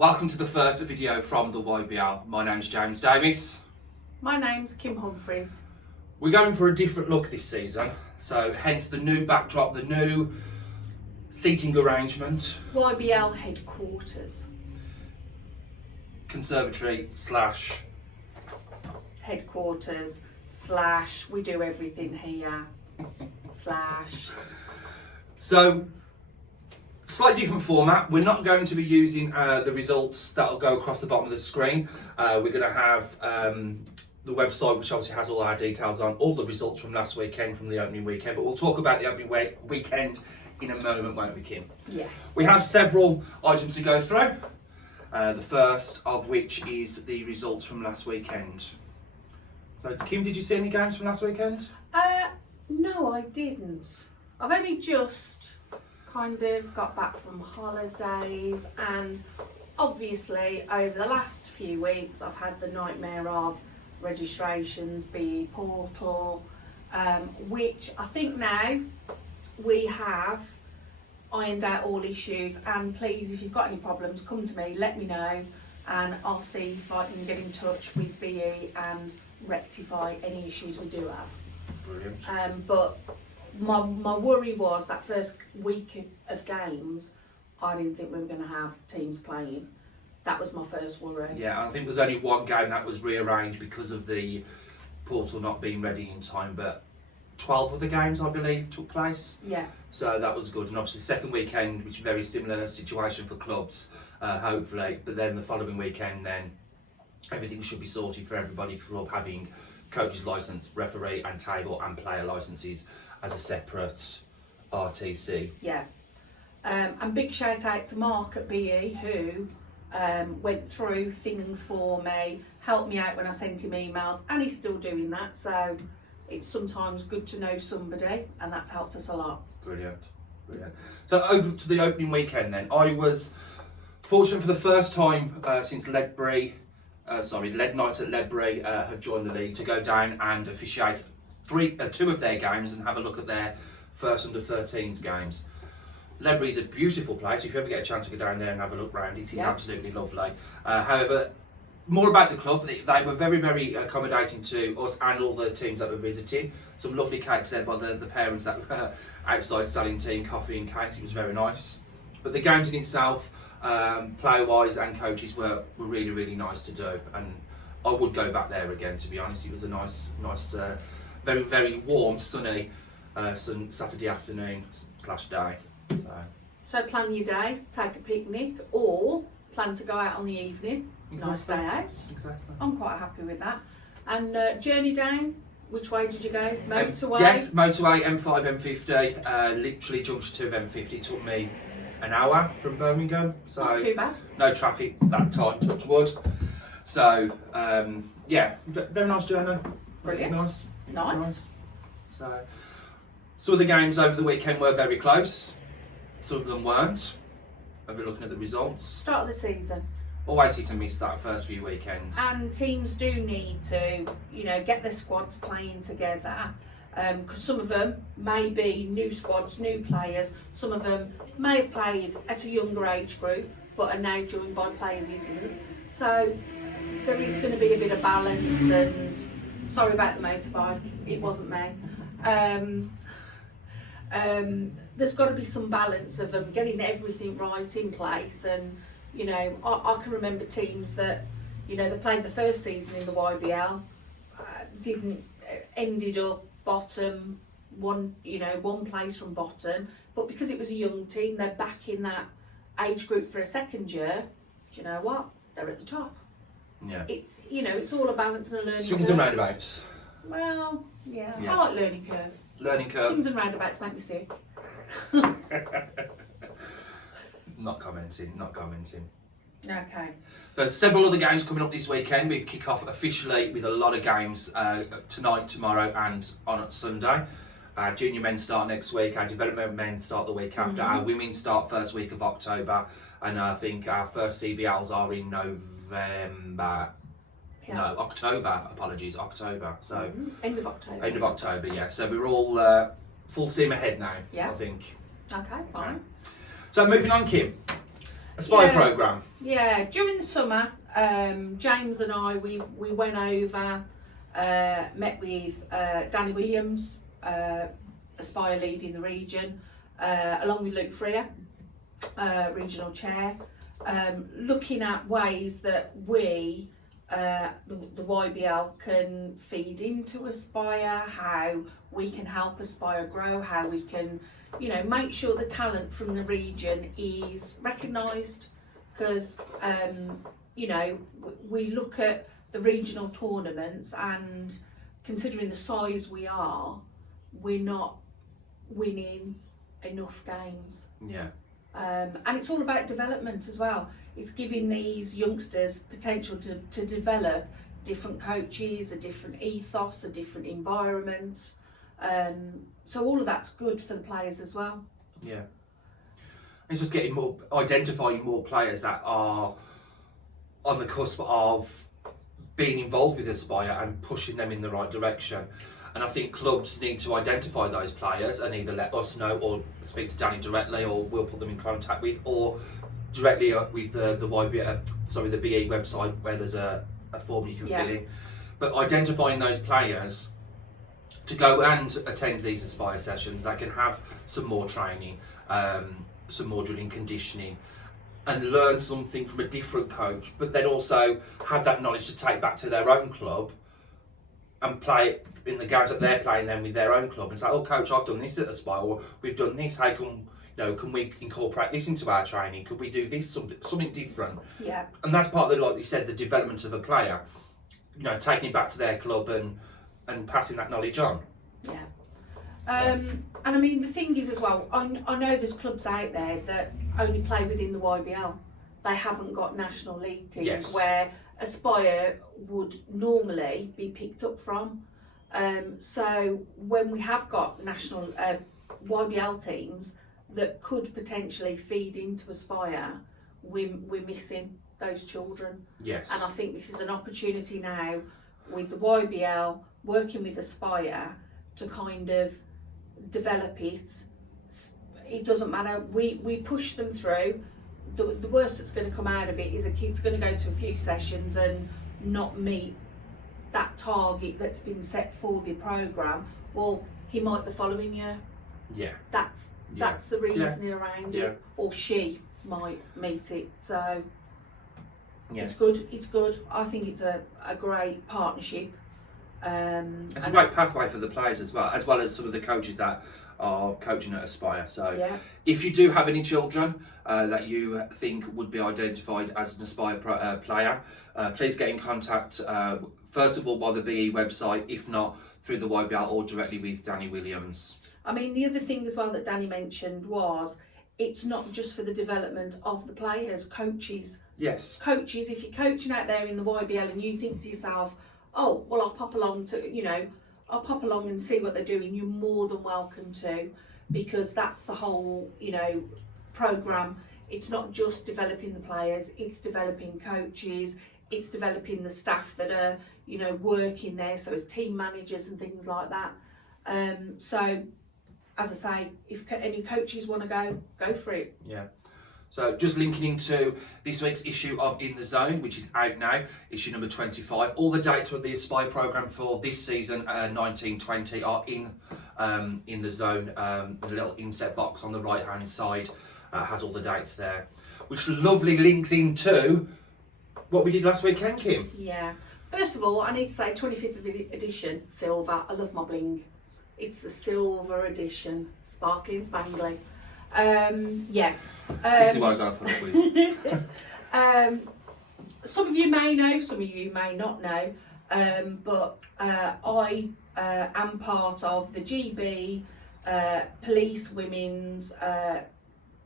Welcome to the first video from the YBL. My name's James Davis. My name's Kim Humphreys. We're going for a different look this season, so hence the new backdrop, the new seating arrangement. YBL headquarters. Conservatory / Headquarters / we do everything here / So, slightly different format. We're not going to be using the results that will go across the bottom of the screen. We're going to have the website, which obviously has all our details on all the results from last weekend, from the opening weekend. But we'll talk about the opening weekend in a moment, won't we, Kim? Yes. We have several items to go through. The first of which is the results from last weekend. So, Kim, did you see any games from last weekend? No, I didn't. I've only just kind of got back from holidays, and obviously over the last few weeks I've had the nightmare of registrations, BE portal, which I think now we have ironed out all issues. And please, if you've got any problems, come to me, let me know, and I'll see if I can get in touch with BE and rectify any issues we do have. Brilliant. But my worry was that first week of games, I didn't think we were going to have teams playing. That was my first worry. Yeah, I think there's only one game that was rearranged because of the portal not being ready in time, but 12 of the games, I believe, took place. Yeah. So that was good. And obviously second weekend, which is a very similar situation for clubs, hopefully. But then the following weekend, then everything should be sorted for everybody, club having coach's licence, referee and table and player licences as a separate RTC. Yeah. And big shout out to Mark at BE, who went through things for me, helped me out when I sent him emails, and he's still doing that. So it's sometimes good to know somebody, and that's helped us a lot. Brilliant. Brilliant. So over to the opening weekend then. I was fortunate for the first time since Lead Knights at Ledbury have joined the league to go down and officiate two of their games and have a look at their first under 13s games. Ledbury is a beautiful place. If you ever get a chance to go down there and have a look round, it is absolutely lovely. However, more about the club. They were very, very accommodating to us and all the teams that were visiting. Some lovely cakes there by the parents that were outside selling tea and coffee and cakes. It was very nice. But the games in itself, player-wise and coaches, were really, really nice to do. And I would go back there again, to be honest. It was a nice, very, very warm, sunny Saturday afternoon / day. So plan your day, take a picnic, or plan to go out on the evening. Exactly. Nice day out. Exactly. I'm quite happy with that. And journey down, which way did you go? Motorway? Yes, motorway, M5, M50, literally junction 2 of M50. Took me an hour from Birmingham. So not too bad. No traffic that time, touch wood. So, yeah, very nice journey. Brilliant. Nice. Nice. So, some of the games over the weekend were very close. Some of them weren't. I've been looking at the results. Start of the season. Always hit and miss that first few weekends. And teams do need to, get their squads playing together. Because some of them may be new squads, new players. Some of them may have played at a younger age group, but are now joined by players who didn't. So there is going to be a bit of balance. And sorry about the motorbike, it wasn't me. There's got to be some balance of them getting everything right in place. And I can remember teams that they played the first season in the YBL, ended up bottom, one place from bottom, but because it was a young team, they're back in that age group for a second year. Do you know what? They're at the top. Yeah. It's all a balance and a learning curve. Swings and roundabouts. Well, yeah, I like learning curve. Learning curve. Swings and roundabouts make me sick. Not commenting. Okay. So several other games coming up this weekend. We kick off officially with a lot of games tonight, tomorrow and on Sunday. Our junior men start next week, our development men start the week after, our women start first week of October, and I think our first CVLs are in November. Yeah. No, October, apologies, October. So End of October. End of October, yeah. So we're all full steam ahead now, Yeah. I think. Okay, fine. So moving on, Kim. Aspire programme. Yeah, during the summer, James and I, we went over, met with Danny Williams, Aspire lead in the region, along with Luke Freer, regional chair, looking at ways that we, the YBL, can feed into Aspire, how we can help Aspire grow, how we can, you know, make sure the talent from the region is recognised, because you know, we look at the regional tournaments, and considering the size we are, we're not winning enough games. Yeah. And it's all about development as well. It's giving these youngsters potential to develop different coaches, a different ethos, a different environment. So all of that's good for the players as well. Yeah. It's just getting more, identifying more players that are on the cusp of being involved with Aspire and pushing them in the right direction. And I think clubs need to identify those players and either let us know or speak to Danny directly, or we'll put them in contact with, or directly with the the BE website, where there's a form you can fill in. But identifying those players to go and attend these Aspire sessions, that can have some more training, some more drilling, conditioning, and learn something from a different coach, but then also have that knowledge to take back to their own club and play it in the games that they're playing then with their own club, and say, oh coach, I've done this at Aspire, or we've done this, how can, you know, can we incorporate this into our training? Could we do this, something different? Yeah. And that's part of the, like you said, the development of a player, you know, taking it back to their club and passing that knowledge on. Yeah. And I mean, the thing is as well, I know there's clubs out there that only play within the YBL. They haven't got national league teams where Aspire would normally be picked up from. So when we have got national YBL teams that could potentially feed into Aspire, we're missing those children. Yes. And I think this is an opportunity now with the YBL working with Aspire to kind of develop it. It doesn't matter, we push them through. The worst that's going to come out of it is a kid's going to go to a few sessions and not meet that target that's been set for the programme. Well, he might the following year. Yeah. That's the reasoning around it. Or she might meet it. So it's good. I think it's a great partnership. It's a great pathway for the players as well as some of the coaches that are coaching at Aspire. So if you do have any children that you think would be identified as an Aspire player, please get in contact, first of all by the BE website, if not through the YBL or directly with Danny Williams. I mean, the other thing as well that Danny mentioned was, it's not just for the development of the players, coaches. Yes. Coaches, if you're coaching out there in the YBL and you think to yourself, oh, well, I'll pop along and see what they're doing, you're more than welcome to, because that's the whole, programme. It's not just developing the players, it's developing coaches, it's developing the staff that are, working there, so as team managers and things like that. So, as I say, if any coaches want to go for it. Yeah. So just linking into this week's issue of In the Zone, which is out now, issue number 25. All the dates of the Aspire programme for this season, 19-20, are in the zone. The little inset box on the right hand side has all the dates there, which lovely links into what we did last weekend, Kim. Yeah. First of all, I need to say 25th edition, silver. I love my bling. It's the silver edition, sparkling spangly. This is what I got to put up with. Some of you may know, some of you may not know, but I am part of the GB police women's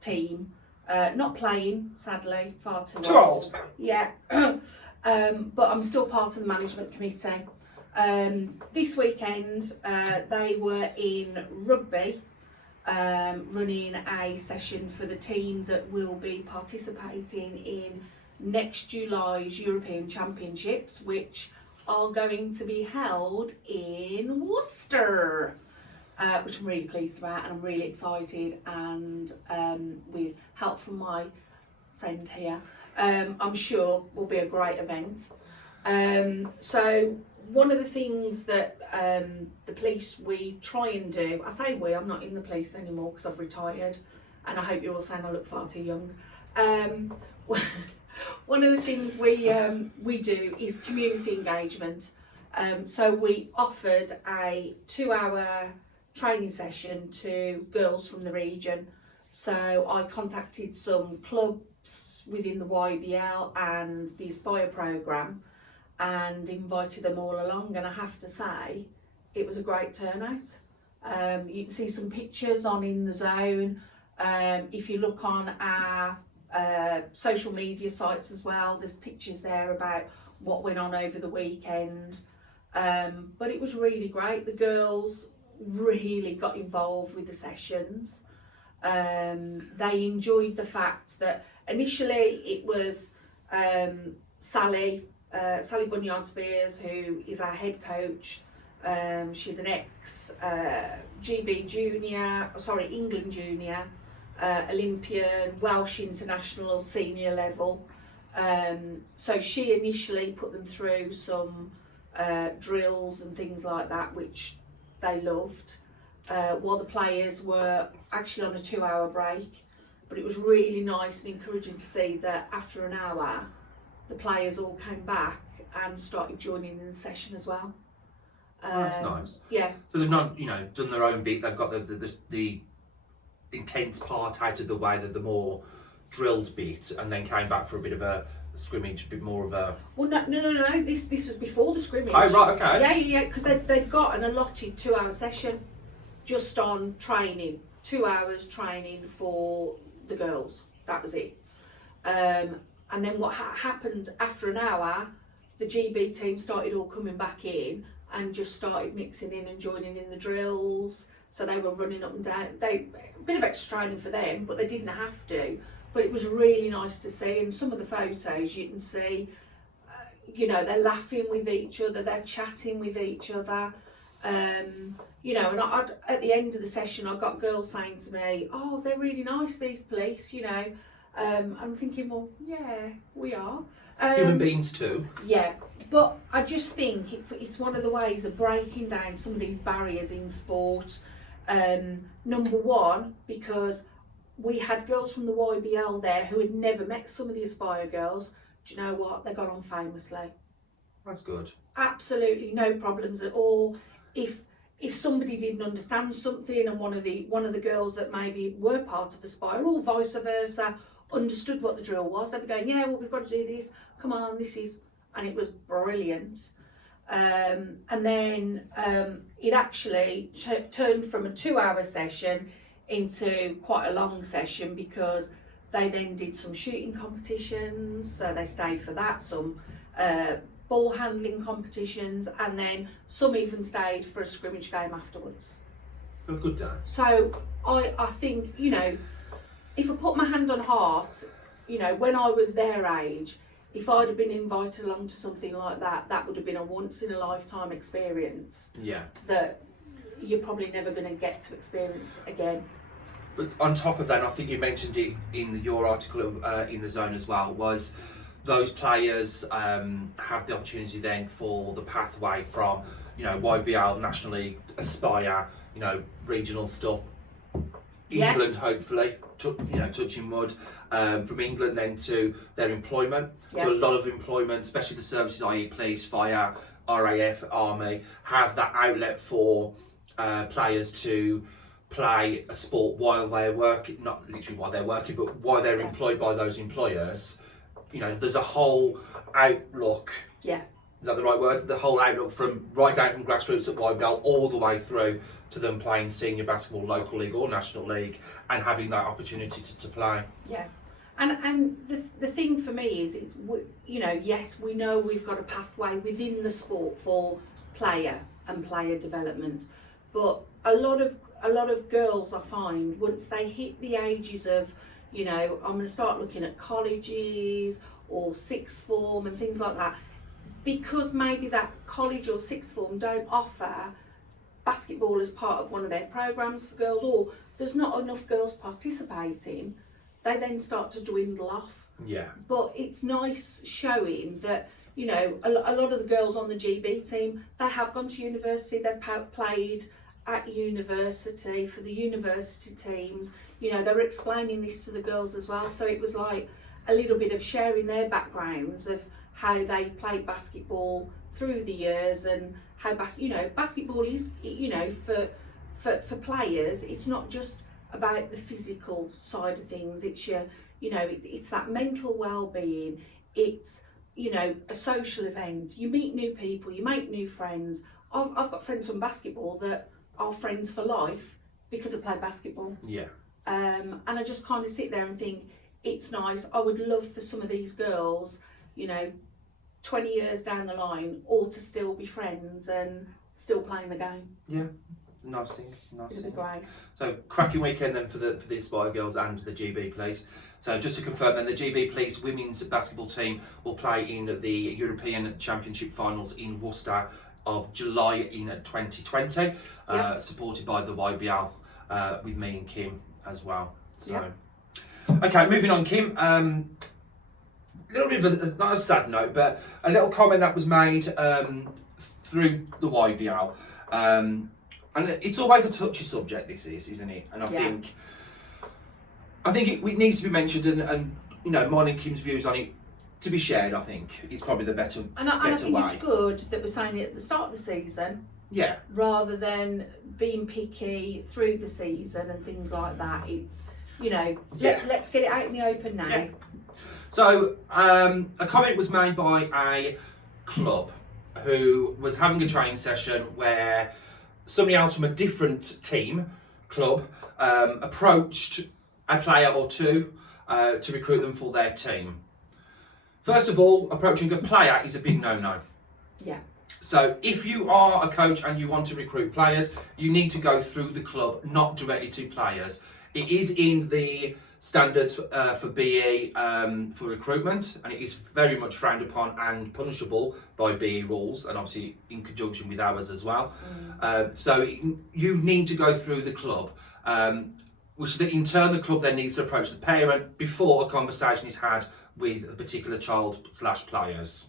team. Not playing, sadly, far too old. Yeah, but I'm still part of the management committee. This weekend they were in rugby, running a session for the team that will be participating in next July's European Championships, which are going to be held in Worcester, which I'm really pleased about, and I'm really excited, and with help from my friend here, I'm sure will be a great event. So one of the things that the police, we try and do, I say we, I'm not in the police anymore because I've retired, and I hope you're all saying I look far too young. One of the things we do is community engagement. So we offered a 2-hour training session to girls from the region. So I contacted some clubs within the YBL and the Aspire programme and invited them all along, and I have to say it was a great turnout. You can see some pictures on In The Zone. If you look on our social media sites as well, there's pictures there about what went on over the weekend. But it was really great. The girls really got involved with the sessions. They enjoyed the fact that initially it was Sally Bunyan Spears, who is our head coach. She's an England junior, Olympian, Welsh international senior level. So she initially put them through some drills and things like that, which they loved, while the players were actually on a 2-hour break. But it was really nice and encouraging to see that after an hour the players all came back and started joining in the session as well. That's nice. Yeah. So they've not, done their own bit. They've got the intense part out of the way, that the more drilled bit, and then came back for a bit of a scrimmage, a bit more of a. Well, no. This was before the scrimmage. Oh right, okay. Yeah. Because they'd got an allotted 2-hour session just on training. 2 hours training for the girls. That was it. And then what happened after an hour, the GB team started all coming back in and just started mixing in and joining in the drills. So they were running up and down. A bit of extra training for them, but they didn't have to. But it was really nice to see. And some of the photos you can see, they're laughing with each other, they're chatting with each other. And at the end of the session, I got girls saying to me, "Oh, they're really nice, these police," I'm thinking, well, yeah, we are. Human beings too. Yeah, but I just think it's one of the ways of breaking down some of these barriers in sport. Number one, because we had girls from the YBL there who had never met some of the Aspire girls. Do you know what? They got on famously. That's good. Absolutely no problems at all. If somebody didn't understand something and one of the girls that maybe were part of Aspire, or vice versa, understood what the drill was, they'd be going, "Yeah, well, we've got to do this. Come on, this is," and it was brilliant. And then it actually turned from a 2-hour session into quite a long session, because they then did some shooting competitions, so they stayed for that, some ball handling competitions, and then some even stayed for a scrimmage game afterwards. A good day. So I think, if I put my hand on heart, when I was their age, if I'd have been invited along to something like that, that would have been a once in a lifetime experience. Yeah. That you're probably never going to get to experience again. But on top of that, I think you mentioned it in your article in The Zone as well, was those players have the opportunity then for the pathway from, YBL, National League, Aspire, regional stuff, England, hopefully, touching wood, from England then to their employment. Yeah. So a lot of employment, especially the services, i.e. police, fire, RAF, army, have that outlet for players to play a sport while they're working, not literally while they're working, but while they're employed by those employers. There's a whole outlook. Yeah. Is that the right word? The whole outlook from right down from grassroots at YBL all the way through to them playing senior basketball, local league or national league, and having that opportunity to play. Yeah. And the thing for me is, yes, we know we've got a pathway within the sport for player and player development, but a lot of girls, I find, once they hit the ages of, I'm going to start looking at colleges or sixth form and things like that, because maybe that college or sixth form don't offer basketball as part of one of their programs for girls, or there's not enough girls participating, they then start to dwindle off. Yeah. But it's nice showing that, you know, a lot of the girls on the GB team, they have gone to university, they've played at university for the university teams. You know, they were explaining this to the girls as well, so it was like a little bit of sharing their backgrounds of how they've played basketball through the years, and how basketball is, you know, for players, it's not just about the physical side of things. It's it's that mental well-being. It's, you know, a social event. You meet new people, you make new friends. I've got friends from basketball that are friends for life because I play basketball. Yeah. And I just kind of sit there and think, it's nice. I would love for some of these girls, you know, 20 years down the line, all to still be friends and still playing the game. Yeah. Nice thing. It'd be great. So cracking weekend then for the Aspire girls and the GB Police. So just to confirm then, the GB Police women's basketball team will play in the European Championship finals in Worcester of July in 2020, supported by the YBL with me and Kim as well. So, okay, moving on, Kim. A little bit of not a sad note, but a little comment that was made through the YBL. And it's always a touchy subject, this is, isn't it? And I think it needs to be mentioned, and you know, mine and Kim's views on it to be shared. I think is probably the better way. And I think it's good that we're saying it at the start of the season. Yeah. Rather than being picky through the season and things like that. It's, you know, let's get it out in the open now. Yeah. So a comment was made by a club who was having a training session where somebody else from a different club approached a player or two to recruit them for their team. First of all, approaching a player is a big no-no. Yeah. So if you are a coach and you want to recruit players, you need to go through the club, not directly to players. It is in the standards for BE for recruitment, and it is very much frowned upon and punishable by BE rules, and obviously in conjunction with ours as well. So you need to go through the club, which in turn the club then needs to approach the parent before a conversation is had with a particular child/players.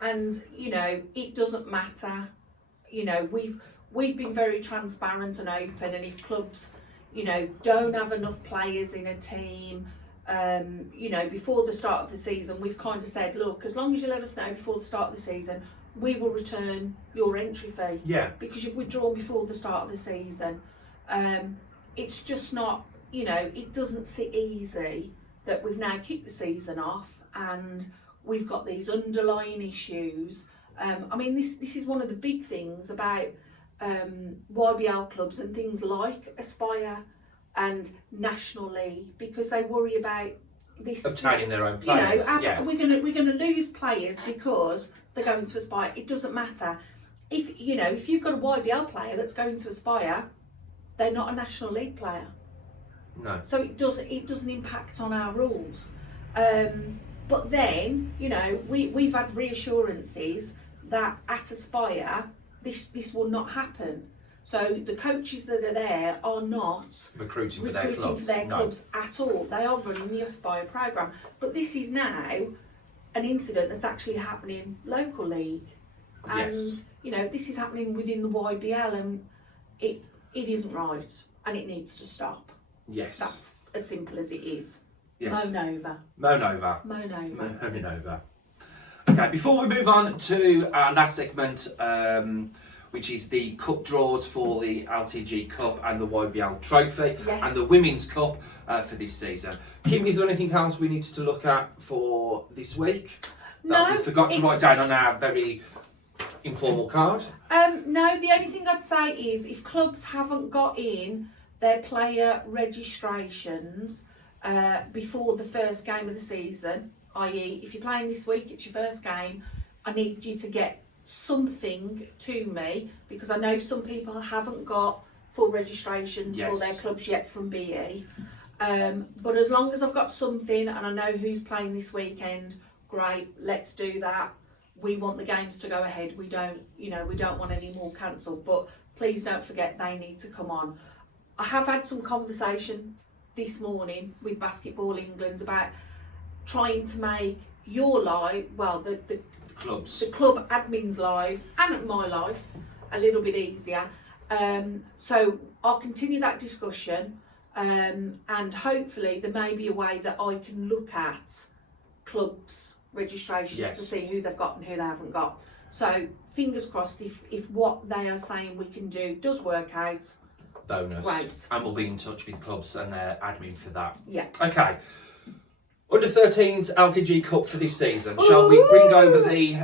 And you know, it doesn't matter. You know, we've been very transparent and open, and if clubs, you know, don't have enough players in a team, you know, before the start of the season, we've kind of said, look, as long as you let us know before the start of the season, we will return your entry fee. Yeah. Because you've withdrawn before the start of the season. It's just not, you know, it doesn't sit easy that we've now kicked the season off and we've got these underlying issues. I mean, this is one of the big things about YBL clubs and things like Aspire and National League, because they worry about this obtaining their own players. You know, we're gonna lose players because they're going to Aspire. It doesn't matter if you've got a YBL player that's going to Aspire, they're not a National League player. No. So it doesn't impact on our rules. But then, you know, we've had reassurances that at Aspire this will not happen. So the coaches that are there are not recruiting for their clubs at all. They are running the Aspire programme. But this is now an incident that's actually happening local league. And you know, this is happening within the YBL, and it isn't right, and it needs to stop. Yes. That's as simple as it is. Yes. Moan over. Okay, before we move on to our last segment, which is the cup draws for the LTG Cup and the YBL Trophy and the Women's Cup for this season. Kim, is there anything else we needed to look at for this week that we forgot to write down on our very informal card? No, the only thing I'd say is if clubs haven't got in their player registrations before the first game of the season, i.e. if you're playing this week, it's your first game, I need you to get something to me, because I know some people haven't got full registrations for their clubs yet from BE. But as long as I've got something and I know who's playing this weekend, great, let's do that. We want the games to go ahead. We don't want any more cancelled, but please don't forget they need to come on. I have had some conversation this morning with Basketball England about trying to make your life, well, the Clubs. the club admins' lives and my life a little bit easier. So I'll continue that discussion, and hopefully there may be a way that I can look at clubs' registrations Yes. to see who they've got and who they haven't got. So fingers crossed, if what they are saying we can do does work out. Bonus. Right. And we'll be in touch with clubs and their admin for that. Yeah. Okay. Under 13s LTG Cup for this season. Shall we bring over the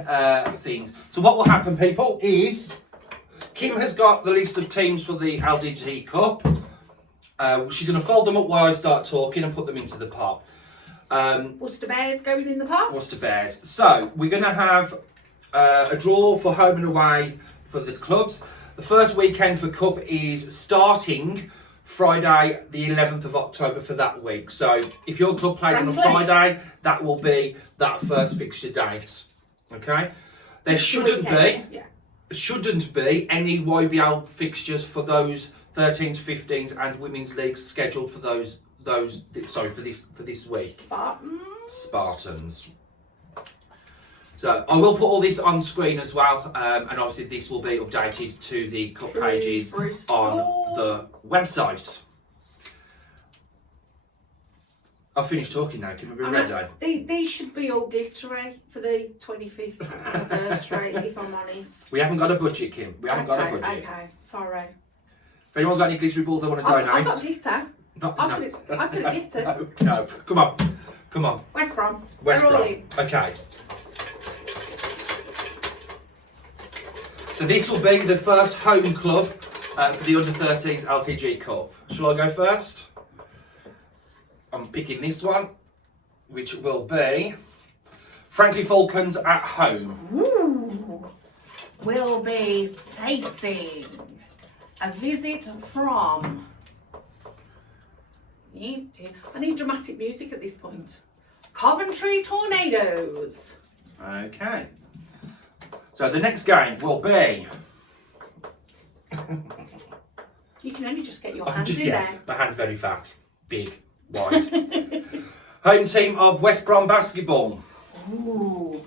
things? So what will happen, people, is Kim has got the list of teams for the LTG Cup. She's going to fold them up while I start talking and put them into the pot. Worcester Bears going in the pot. Worcester Bears. So we're going to have a draw for home and away for the clubs. The first weekend for Cup is starting Friday the 11th of October for that week. So if your club plays on a Friday, that will be that first fixture date. Okay? There shouldn't be any YBL fixtures for those 13s, 15s and women's leagues scheduled for for this week. Spartans. So I will put all this on screen as well, and obviously this will be updated to the cup pages on the website. I've finished talking now. Can we be ready? These should be all glittery for the 25th anniversary, if I'm honest. We haven't got a budget, Kim. We haven't got a budget. Okay, sorry. If anyone's got any glittery balls they want to donate. I've got glitter. I could have glittered. No, come on. West Brom. West They're all Brom. in. Okay. So this will be the first home club for the under 13s LTG Cup. Shall I go first? I'm picking this one, which will be Franklin Falcons at home. Ooh. Will be facing a visit from. I need dramatic music at this point. Coventry Tornadoes. Okay. So the next game will be. You can only just get your hand in there. My hand's very fat, big, wide. Home team of West Brom basketball. Ooh.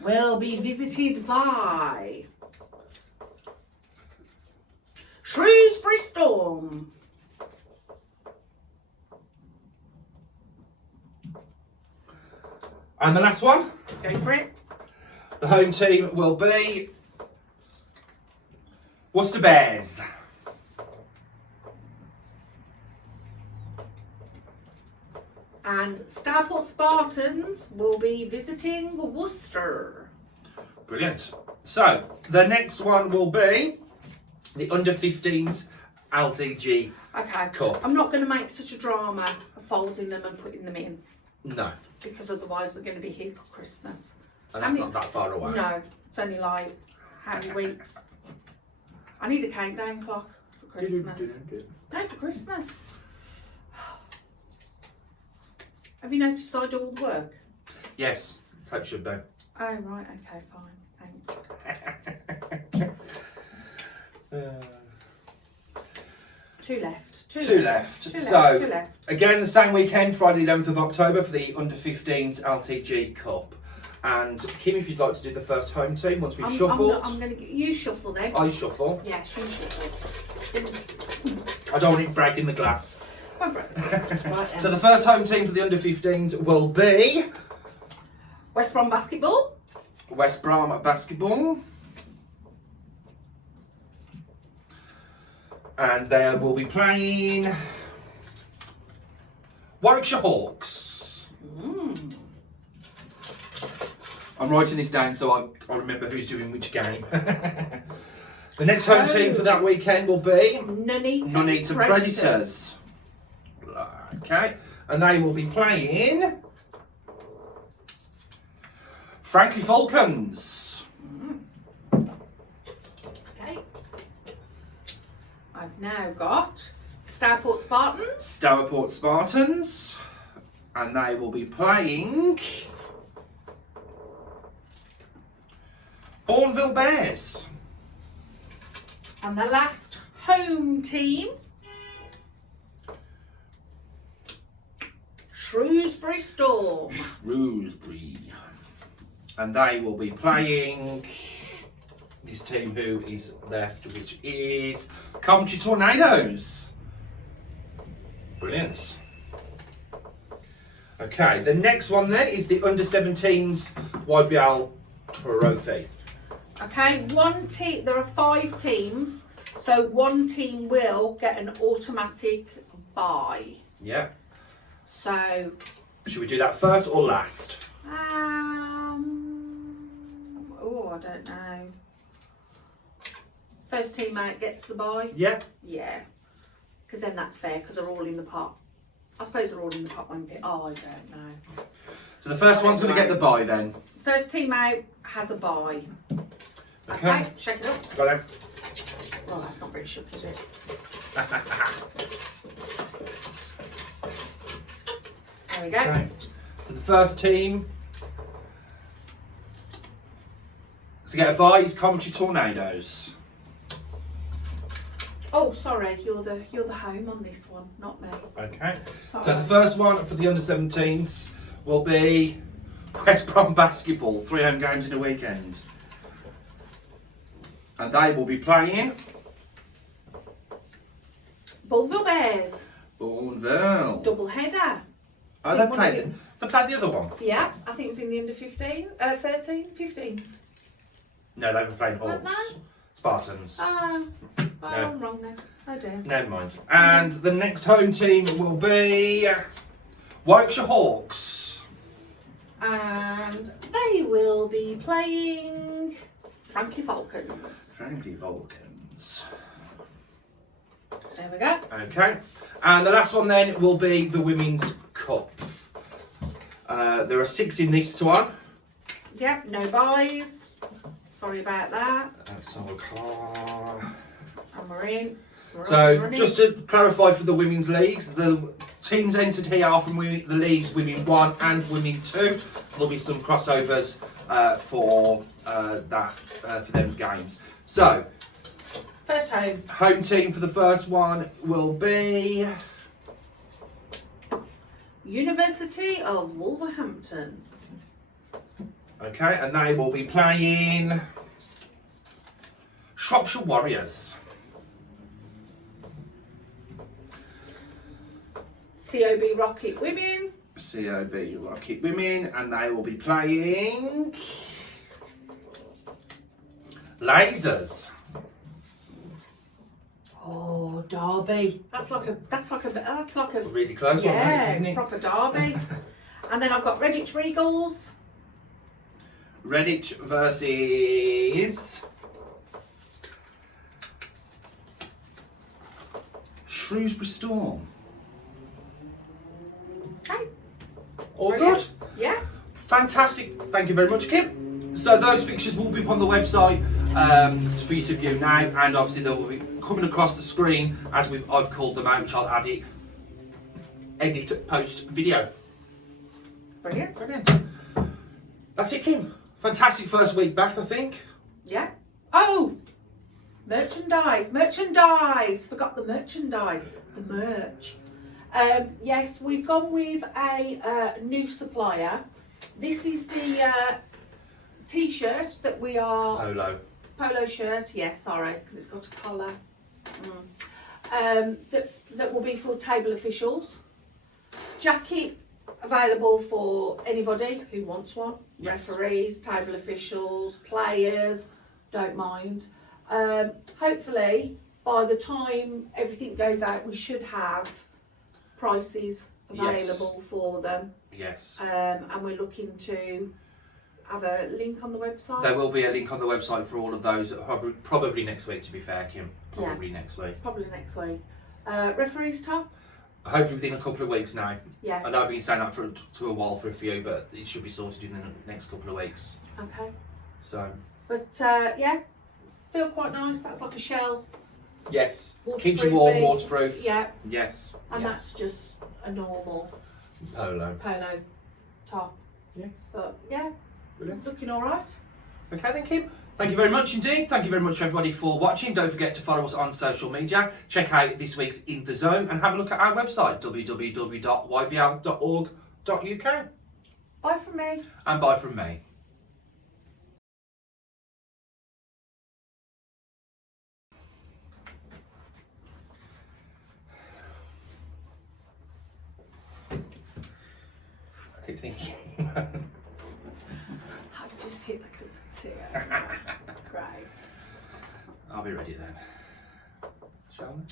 Will be visited by Shrewsbury Storm. And the last one. Go for it. The home team will be Worcester Bears. And Starport Spartans will be visiting Worcester. Brilliant. So the next one will be the under 15s LTG Cup. I'm not going to make such a drama of folding them and putting them in. No. Because otherwise we're going to be here till Christmas. And that's not that far away. No, it's only like how many weeks? I need a countdown clock for Christmas. No, for Christmas. Have you noticed I do all the work? Yes, hope should be. Oh right, okay, fine, thanks. Two left. Again, the same weekend, Friday the 11th of October for the under 15s LTG Cup. And Kim, if you'd like to do the first home team once we've shuffled. I'm going to get you shuffle then. I shuffle. Yeah, she shuffle. I don't want it breaking the glass. Won't break the glass. Right then. So the first home team for the under 15s will be West Brom basketball. West Brom basketball. And they will be playing Warwickshire Hawks. I'm writing this down so I remember who's doing which game. The next home team for that weekend will be Nuneaton Predators. Okay, and they will be playing Franklin Falcons. Okay. I've now got Starport Spartans, and they will be playing Bourneville Bears. And the last home team, Shrewsbury Storm. Shrewsbury. And they will be playing this team who is left, which is Coventry Tornadoes. Brilliant. Okay, the next one then is the under-17s YBL Trophy. Okay, one team. There are 5 teams, so one team will get an automatic bye. Yeah. So. Should we do that first or last? Oh, I don't know. First team out gets the bye. Yeah. Yeah. Because then that's fair, because they're all in the pot. I suppose they're all in the pot, won't it? Oh, I don't know. So the first one's going to get the bye then. First team out has a bye. Okay. Shake it up. Go then. Oh, that's not very shook, is it? There we go. Okay. So the first team to get a bye is Coventry Tornadoes. Oh, sorry, you're the home on this one, not me. Okay. Sorry. So the first one for the under-17s will be West Brom Basketball, 3 home games in a weekend. And they will be playing Bulville Bears. Bourneville. Double header. Oh, they played the other one? Yeah, I think it was in the under 13, 15s. No, they were playing Weren't Hawks. Spartans. Oh, No. I'm wrong then. Oh dear. Never mind. And the next home team will be Warwickshire Hawks. And they will be playing Frankly Falcons. Frankly Vulcans. There we go. Okay. And the last one then will be the Women's Cup. There are 6 in this one. Yep, no buys. Sorry about that. That's our car. And we're in. So, just to clarify for the women's leagues, the teams entered here are from the leagues Women 1 and Women 2. There'll be some crossovers for them games. So, First home. home team for the first one will be University of Wolverhampton. okay, and they will be playing Shropshire Warriors. COB Rocket Women. COB Rocket Women, and they will be playing Lasers. Oh, Derby. That's like a Really close one, that is, isn't it? proper Derby. And then I've got Redditch Regals. Redditch versus Shrewsbury Storm. Okay. All Brilliant. good? Yeah. Fantastic. Thank you very much, Kim. So those fixtures will be up on the website for you to view now, and obviously they will be coming across the screen as I've called them out, which I'll edit post video. Brilliant. Brilliant. That's it, Kim. Fantastic first week back, I think. Yeah. Oh, merchandise. Forgot the merchandise. The merch. Yes, we've gone with a new supplier. This is the T-shirt that we are. Polo shirt. Yes, sorry, because it's got a collar. That will be for table officials. Jacket available for anybody who wants one. Yes. Referees, table officials, players, don't mind. Hopefully, by the time everything goes out, we should have prices available for them. Yes. And we're looking to have a link on the website. There will be a link on the website for all of those, probably next week, to be fair, Kim. Probably next week. Probably next week. Referees top? Hopefully within a couple of weeks now. Yeah. I know I've been saying that for a while for a few, but it should be sorted in the next couple of weeks. Okay. So. But yeah, feel quite nice. That's like a shell. Yes. Keeps you warm, waterproof. Yeah. Yes. And yes. that's just a normal polo top. Yes. But yeah, Brilliant. looking all right. Okay then, Kim. Thank you very much indeed. Thank you very much everybody for watching. Don't forget to follow us on social media. Check out this week's In The Zone and have a look at our website, www.ybl.org.uk. Bye from me. And bye from me. I keep thinking. I've just hit the cup of tea. Great. I'll be ready then. Shall we?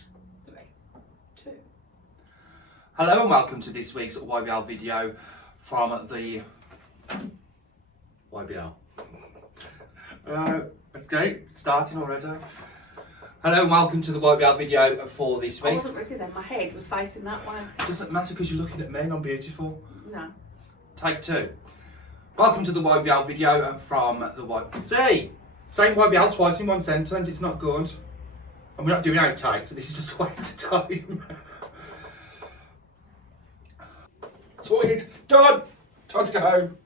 3, 2. Hello and welcome to this week's YBL video from the YBL. Let's go, starting already. Hello and welcome to the YBL video for this I week. wasn't ready then, my head was facing that way. It doesn't matter because you're looking at me and I'm beautiful. No. Take 2. Welcome to the YBL video from the See, saying YBL twice in one sentence, it's not good. And we're not doing outtakes, so this is just a waste of time. Sorted, done, time to go home.